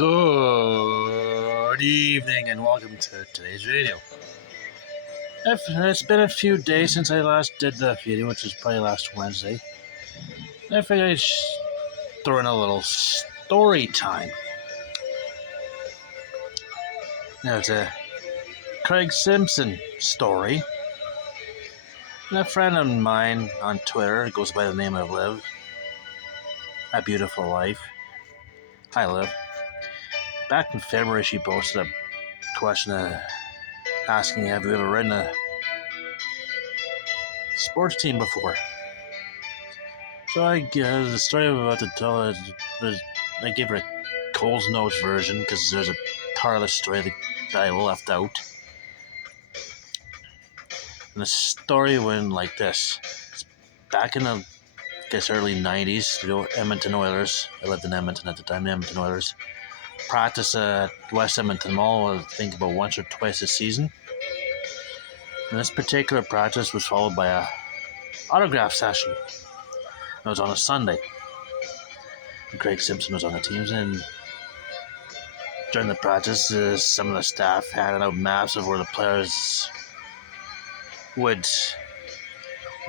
Good evening and welcome to today's video. It's been a few days since I last did the video, which was probably last Wednesday. I figured I'd throw in a little story time. Now it's a Craig Simpson story. And a friend of mine on Twitter goes by the name of Liv. A Beautiful Life. Hi, Liv. Back in February, she posted a question asking, have you ever ridden a sports team before? So the story I'm about to tell is, I gave her a Cole's Notes version because there's a part of the story that I left out. And the story went like this. Back in the early 90s, the Edmonton Oilers, I lived in Edmonton at the time, the Edmonton Oilers, practice at West Edmonton Mall, I think about once or twice a season. And this particular practice was followed by a autograph session. It was on a Sunday. And Craig Simpson was on the teams, and during the practice, some of the staff handed out maps of where the players would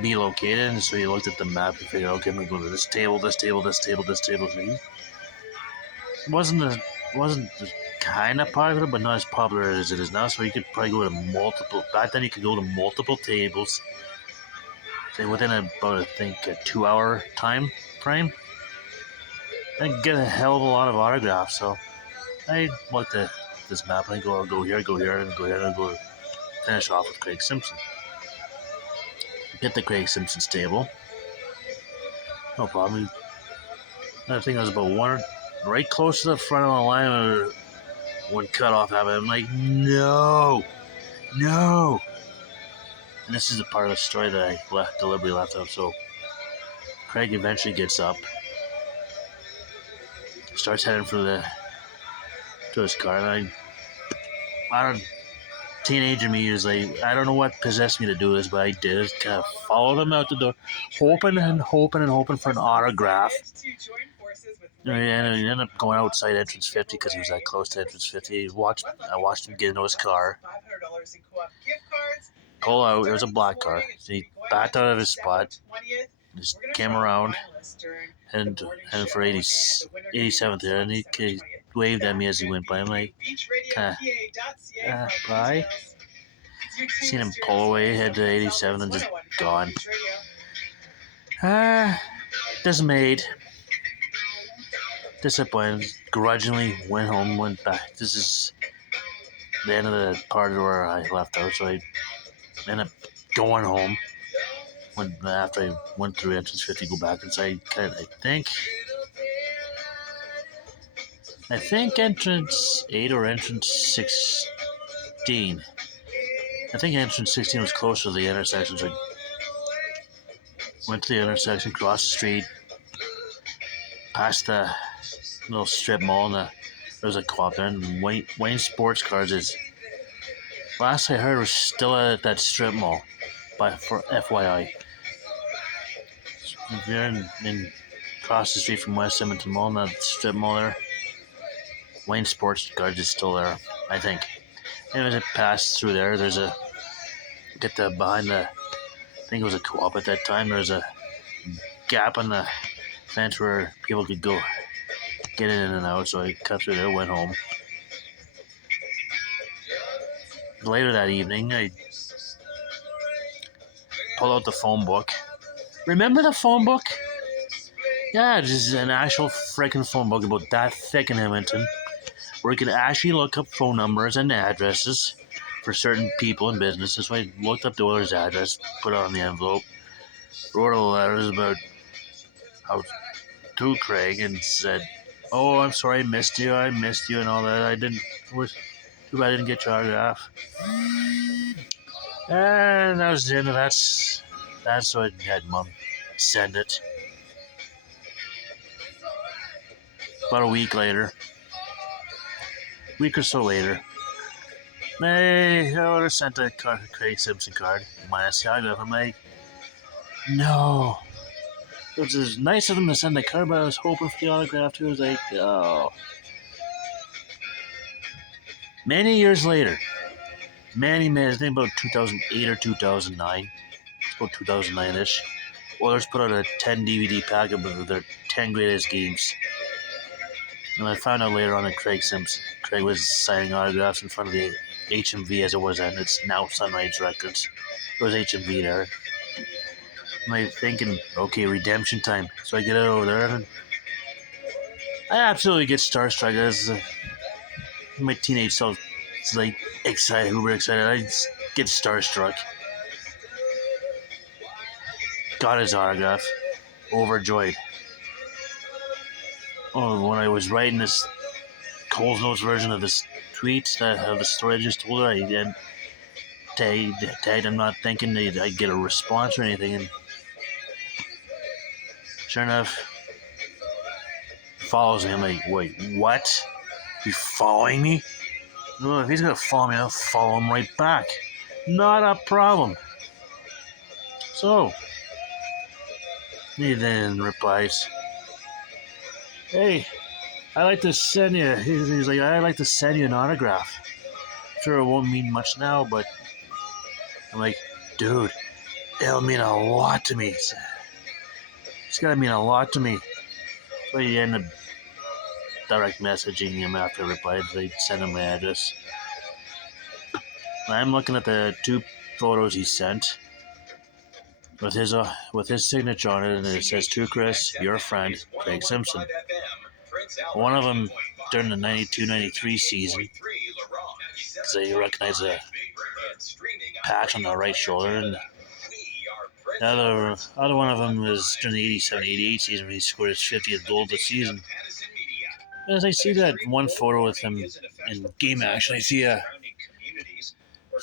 be located, and so he looked at the map and figured, okay, I'm going to go to this table, this table, this table, this table. So he wasn't kind of popular, but not as popular as it is now, so you could probably go to multiple, back then you could go to multiple tables, say within about, I think, a 2-hour time frame, and get a hell of a lot of autographs. So I looked at this map and I'll go here, and go here, and go finish off with Craig Simpson. Get the Craig Simpson's table. No problem. Another thing, I was about one, right close to the front of the line when cutoff happened. I'm like, no. And this is the part of the story that I deliberately left out. So Craig eventually gets up, starts heading to his car, and teenager me is like, I don't know what possessed me to do this, but I did. Kind of followed him out the door, hoping for an autograph. And he ended up going outside entrance 50 because he was that close to entrance 50. I watched him get into his car, pull out. It was a black car. So he backed out of his spot, just came around, and for 87th there, and he waved at me as he went by. I'm like, bye. Seen him pull away, head to 87, and just gone. Dismayed, disappointed, grudgingly went home, went back. This is the end of the part where I left out, so I ended up going home. After I went through entrance 50, go back inside. I think entrance 8 or entrance 16. I think entrance 16 was closer to the intersection, so I went to the intersection, crossed the street, past the little strip mall, and there was a co-op there, and Wayne Sports Cards is, last I heard, was still at that strip mall, for FYI. If you're in across the street from West Edmonton Mall, in that strip mall there, Wayne Sports Cards is still there, I think. Anyways, I passed through there. There's behind the, I think it was a co-op at that time, there's a gap in the fence where people could go get in and out, so I cut through there, went home. Later that evening, I pulled out the phone book. Remember the phone book? Yeah, just an actual freaking phone book about that thick in Edmonton, where you could actually look up phone numbers and addresses for certain people and businesses. So I looked up the Oilers' address, put it on the envelope, wrote a letter about how to Craig, and said, "Oh, I'm sorry, I missed you, and all that. Too bad I didn't get your autograph." And that was the end of that. So I had Mom send it. About a week or so later, I would have sent a Craig Simpson card, minus the autograph. I'm like, no. It was nice of them to send the card, but I was hoping for the autograph too. I was like, oh. Many years later, I think about 2008 or 2009, it's about 2009-ish, Oilers put out a 10 DVD pack of their 10 greatest games. And I found out later on that Craig Simpson, Craig was signing autographs in front of the HMV as it was then. It's now Sunrise Records. It was HMV there. And I'm thinking, okay, redemption time. So I get it over there and I absolutely get starstruck as my teenage self is like excited, uber excited. I just get starstruck. Got his autograph. Overjoyed. Oh, when I was writing this Cole's Notes version of this tweet, of the story I just told her, I then tagged. I'm not thinking I'd get a response or anything, and sure enough, he follows me. I'm like, wait, what? You following me? No, if he's gonna follow me, I'll follow him right back. Not a problem. So, he then replies, hey, I'd like to send you, he's like, I'd like to send you an autograph. Sure, it won't mean much now, but I'm like, dude, it'll mean a lot to me. It's gotta mean a lot to me. So he ended up direct messaging him after I replied. They sent him my address. I'm looking at the two photos he sent with his signature on it, and it says, "To Chris, your friend, Craig Simpson." One of them during the 92-93 season, because I recognize a patch on the right shoulder, and the other one of them was during the 87-88 season when he scored his 50th goal of the season. As I see that one photo with him in game action, I see a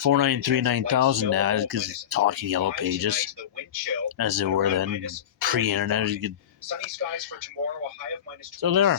4939,000 now because he's talking yellow pages, as they were then, pre-internet. You could... So there.